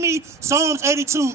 me Psalms 82,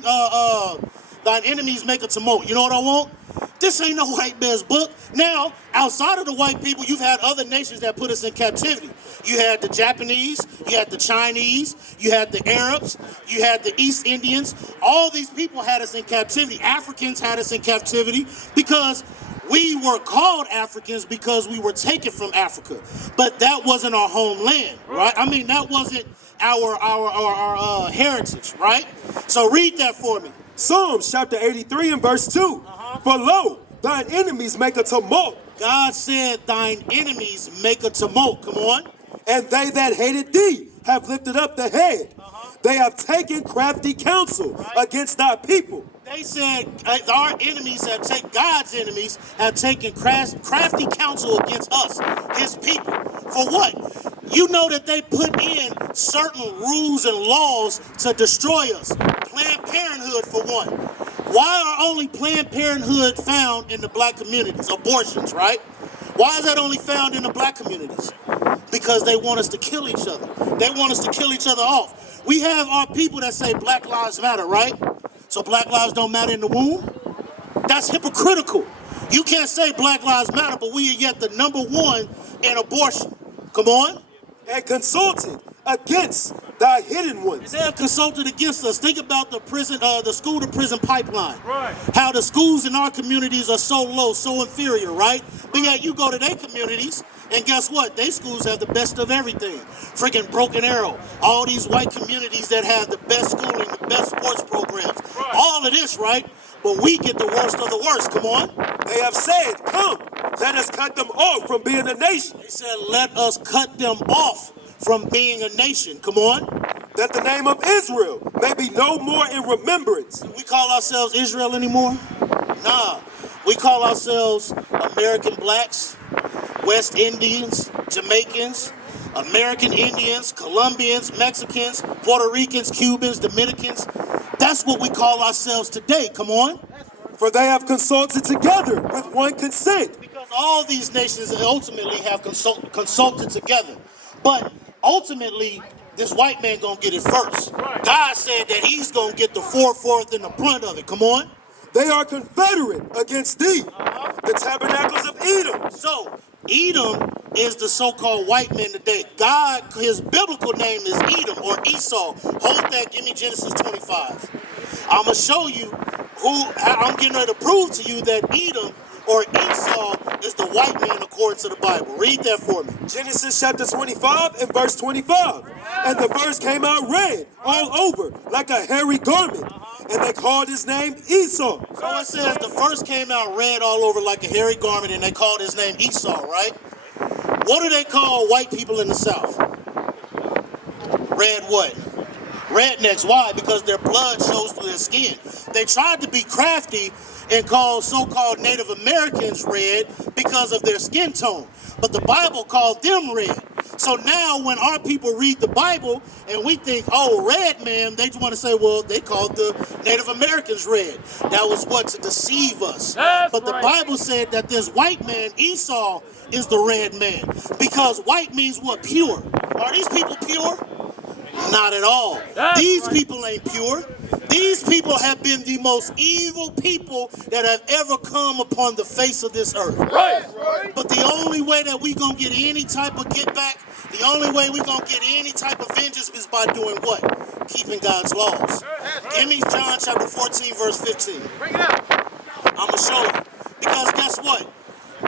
thine enemies make a tumult. You know what I want? This ain't no white man's book. Now, outside of the white people, you've had other nations that put us in captivity. You had the Japanese, you had the Chinese, you had the Arabs, you had the East Indians. All these people had us in captivity. Africans had us in captivity because we were called Africans because we were taken from Africa. But that wasn't our homeland, right? I mean, that wasn't our heritage, right? So read that for me. Psalms chapter 83 and verse 2. For lo, thine enemies make a tumult. God said thine enemies make a tumult. Come on. And they that hated thee have lifted up the head. They have taken crafty counsel against thy people. They said our enemies have taken, God's enemies have taken crafty counsel against us, his people. For what? You know that they put in certain rules and laws to destroy us. Planned Parenthood, for one. Why are only Planned Parenthood found in the black communities? Abortions, right? Why is that only found in the black communities? Because they want us to kill each other. They want us to kill each other off. We have our people that say Black Lives Matter, right? So Black lives don't matter in the womb? That's hypocritical. You can't say Black Lives Matter, but we are yet the #1 in abortion. Come on. And consulted against thy hidden ones. They have consulted against us. Think about the prison, the school to prison pipeline. Right. How the schools in our communities are so low, so inferior, right? But yet you go to their communities, and guess what? They schools have the best of everything. Freaking Broken Arrow. All these white communities that have the best schooling, the best sports programs. Right. All of this, right? But we get the worst of the worst. Come on. They have said, come, let us cut them off from being a nation. They said, let us cut them off from being a nation. Come on. That the name of Israel may be no more in remembrance. Do we call ourselves Israel anymore? Nah. We call ourselves American blacks, West Indians, Jamaicans, American Indians, Colombians, Mexicans, Puerto Ricans, Cubans, Dominicans. That's what we call ourselves today. Come on. For they have consulted together with one consent. Because all these nations ultimately have consulted together. But ultimately, this white man gonna get it first. God said that he's gonna get the 4/4 in the front of it. Come on. They are confederate against thee, the tabernacles of Edom. So, Edom is the so-called white man today. God, his biblical name is Edom or Esau. Hold that, give me Genesis 25. I'm going to show you I'm getting ready to prove to you that Edom or Esau is the white man according to the Bible. Read that for me. Genesis chapter 25 and verse 25. And the verse came out red all over like a hairy garment. And they called his name Esau. So it says the verse came out red all over like a hairy garment and they called his name Esau, right? What do they call white people in the South? Red what? Rednecks. Why? Because their blood shows through their skin. They tried to be crafty and call so-called Native Americans red because of their skin tone. But the Bible called them red. So now when our people read the Bible and we think, oh, red man, they just want to say, well, they called the Native Americans red. That was what? To deceive us. That's but the right. Bible said that this white man, Esau, is the red man. Because white means what? Pure. Are these people pure? Not at all. That's These right. people ain't pure. These people have been the most evil people that have ever come upon the face of this earth. Right. But the only way that we gonna get any type of get back, the only way we gonna get any type of vengeance is by doing what? Keeping God's laws. Give me John chapter 14, verse 15. Bring it out. I'm gonna show you. Because guess what?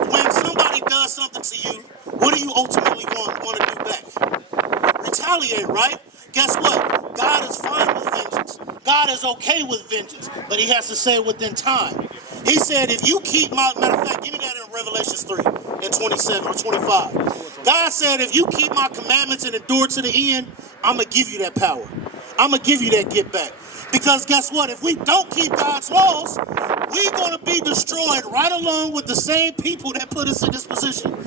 When somebody does something to you, what do you ultimately want to do back? Retaliate, right? Guess what? God is fine with vengeance. God is okay with vengeance, but he has to say it within time. He said, if you keep my, matter of fact, give me that in Revelations 3 and 27 or 25. God said, if you keep my commandments and endure to the end, I'm going to give you that power. I'm going to give you that get back. Because guess what? If we don't keep God's laws, we're going to be destroyed right along with the same people that put us in this position.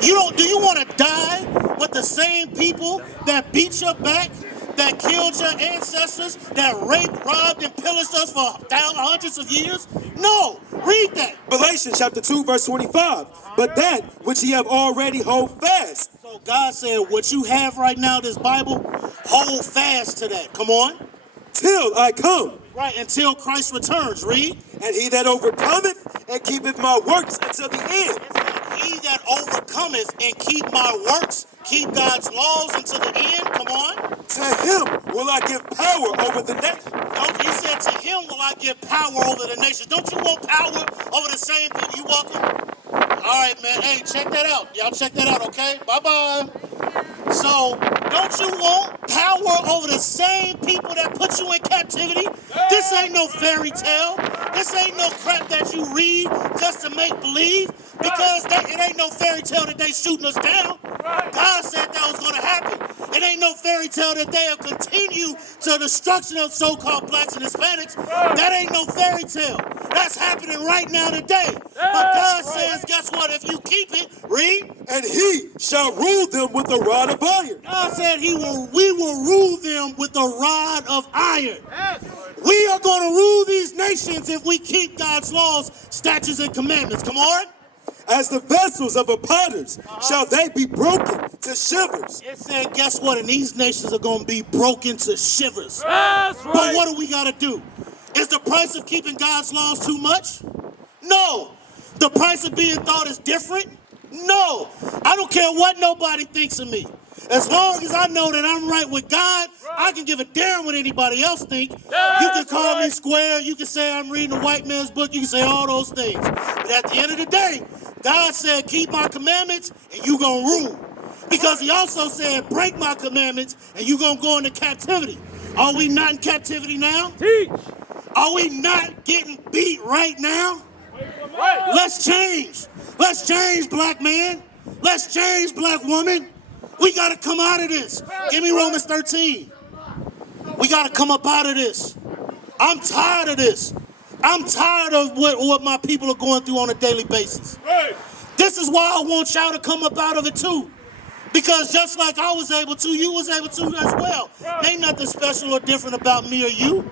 Do you want to die with the same people that beat your back, that killed your ancestors, that raped, robbed, and pillaged us for hundreds of years? No. Read that. Galatians chapter 2, verse 25. But that which ye have already hold fast. So God said, what you have right now, this Bible, hold fast to that. Come on. till I come. Right, until Christ returns. Read. And he that overcometh and keepeth my works until the end. He that overcometh and keep my works, keep God's laws until the end. Come on. To him will I give power over the nation. Don't, he said, to him will I give power over the nations. Don't you want power over the same people you welcome? All right, man. Hey, check that out. Y'all check that out, okay? Bye-bye. So, don't you want power over the same people that put you in captivity? This ain't no fairy tale. This ain't no crap that you read just to make believe. Because it ain't no fairy tale that they shooting us down. God said that was going to happen. It ain't no fairy tale that they'll continue to the destruction of so-called blacks and Hispanics. That ain't no fairy tale. That's happening right now today. But God says, guess what? If you keep it, read. And he shall rule them with a rod of iron. God said we will rule them with a rod of iron. We are going to rule these nations if we keep God's laws, statutes, and commandments. Come on. As the vessels of a potters shall they be broken to shivers. It said, guess what? And these nations are going to be broken to shivers. That's right. But what do we got to do? Is the price of keeping God's laws too much? No. The price of being thought is different? No. I don't care what nobody thinks of me. As long as I know that I'm right with God, I can give a damn what anybody else think. You can call me square. You can say I'm reading a white man's book. You can say all those things. But at the end of the day, God said, keep my commandments and you gonna rule. Because he also said, break my commandments and you gonna go into captivity. Are we not in captivity now? Teach. Are we not getting beat right now? Right. Let's change. Let's change, black man. Let's change, black woman. We got to come out of this. Give me Romans 13. We got to come up out of this. I'm tired of this. I'm tired of what my people are going through on a daily basis. This is why I want y'all to come up out of it too. Because just like I was able to, you was able to as well. Ain't nothing special or different about me or you.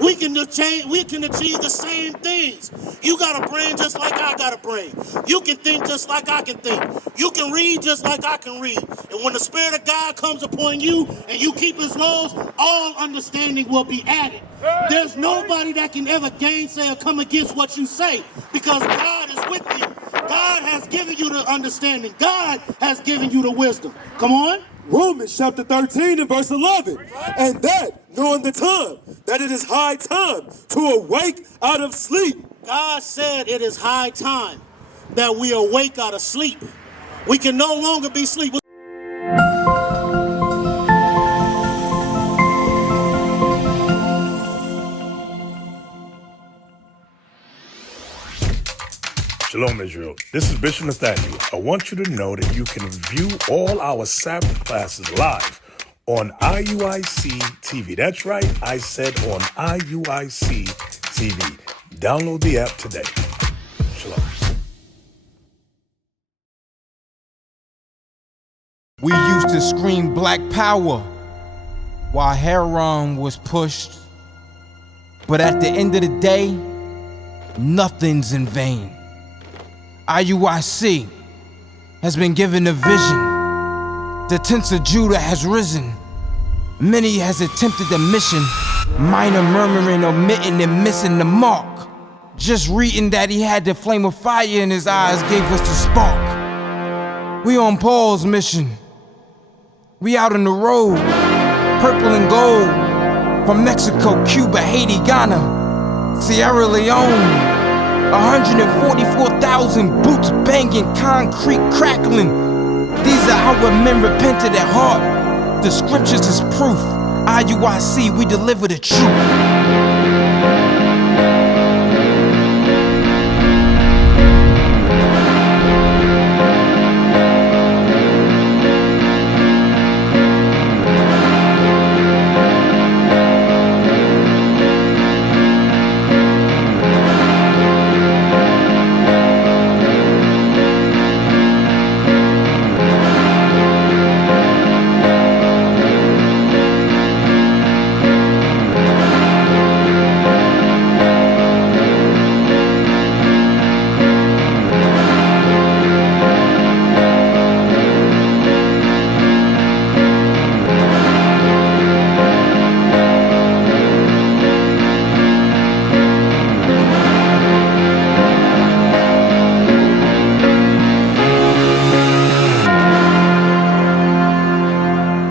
We can achieve the same things. You got a brain just like I got a brain. You can think just like I can think. You can read just like I can read. And when the Spirit of God comes upon you and you keep his laws, all understanding will be added. There's nobody that can ever gainsay or come against what you say because God is with you. God has given you the understanding. God has given you the wisdom. Come on. Romans chapter 13 and verse 11. And that, knowing the time, that it is high time to awake out of sleep. God said it is high time that we awake out of sleep. We can no longer be asleep. Shalom, Israel. This is Bishop Nathaniel. I want you to know that you can view all our Sabbath classes live on IUIC TV. That's right, I said on IUIC TV. Download the app today. Shalom. We used to scream black power while heroin was pushed. But at the end of the day, nothing's in vain. IUIC has been given a vision. The tents of Judah has risen. Many has attempted the mission, minor murmuring, omitting, and missing the mark. Just reading that he had the flame of fire in his eyes gave us the spark. We on Paul's mission. We out on the road, purple and gold, from Mexico, Cuba, Haiti, Ghana, Sierra Leone. 144,000 boots banging, concrete crackling. These are our men repented at heart. The scriptures is proof. IUIC, we deliver the truth.